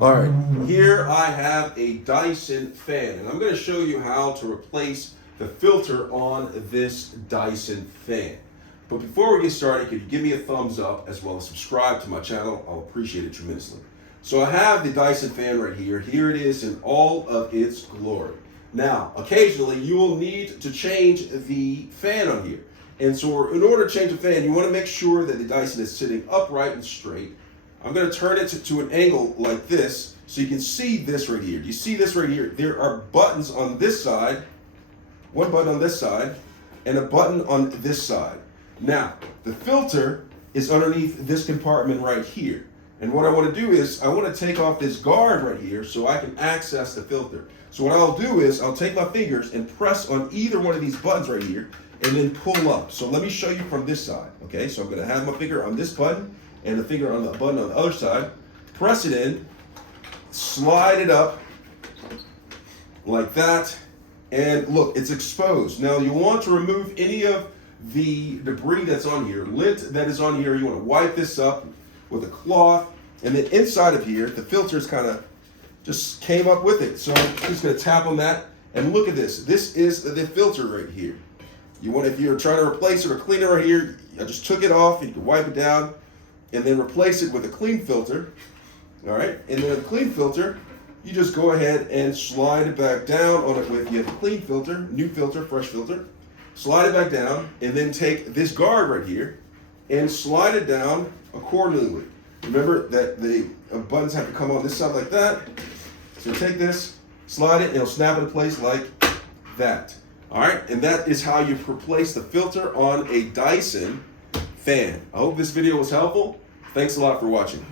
All right, here I have a Dyson fan, and I'm going to show you how to replace the filter on this Dyson fan. But before we get started, could you give me a thumbs up as well as subscribe to my channel? I'll appreciate it tremendously. So I have the Dyson fan right here. Here it is in all of its glory. Now, occasionally you will need to change the fan on here. And so in order to change the fan, you want to make sure that the Dyson is sitting upright and straight. I'm going to turn it to an angle like this so you can see this right here. Do you see this right here? There are buttons on this side, one button on this side, and a button on this side. Now, the filter is underneath this compartment right here. And what I want to do is I want to take off this guard right here so I can access the filter. So what I'll do is I'll take my fingers and press on either one of these buttons right here and then pull up. So let me show you from this side. Okay, so I'm going to have my finger on this button and the finger on the button on the other side. Press it in, slide it up like that, and look, it's exposed. Now you want to remove any of the debris that's on here, lint that is on here. You want to wipe this up with a cloth, and then inside of here, the filters kind of just came up with it. So I'm just going to tap on that, and look at this. This is the filter right here. You want, if you're trying to replace it or clean it right here, I just took it off. You can wipe it down, and then replace it with a clean filter. All right, and then a clean filter, you just go ahead and slide it back down on it with, you have a clean filter, new filter, fresh filter. Slide it back down, and then take this guard right here and slide it down accordingly. Remember that the buttons have to come on this side like that. So take this, slide it, and it'll snap into place like that. All right, and that is how you replace the filter on a Dyson fan. I hope this video was helpful. Thanks a lot for watching.